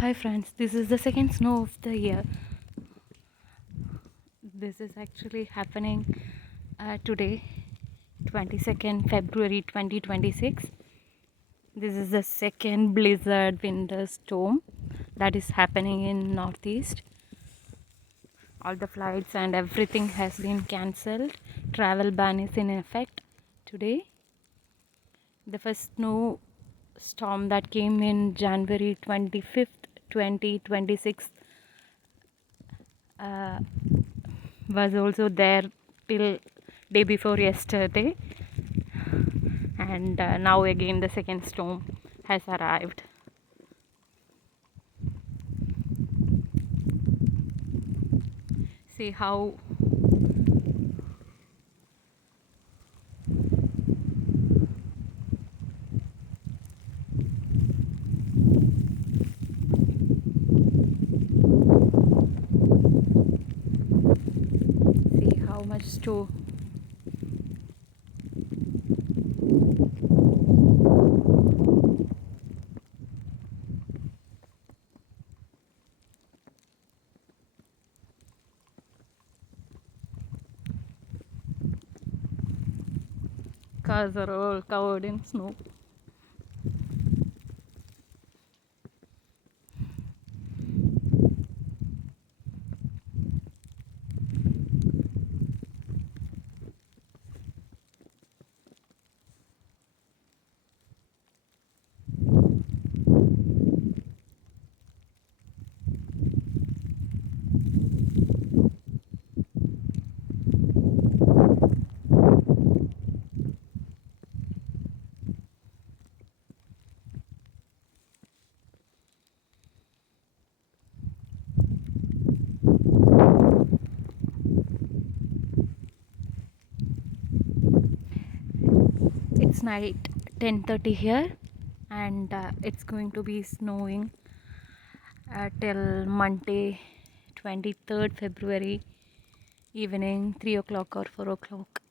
Hi friends, this is the second snow of the year. This is actually happening today, 22nd February 2026. This is the second blizzard winter storm that is happening in Northeast. All the flights and everything has been cancelled. Travel ban is in effect today. The first snow storm that came in January 25th, 2026 was also there till day before yesterday, and now again the second storm has arrived. See how much snow. Cars are all covered in snow. It's night 10:30 here, and it's going to be snowing till Monday 23rd February evening 3 o'clock or 4 o'clock.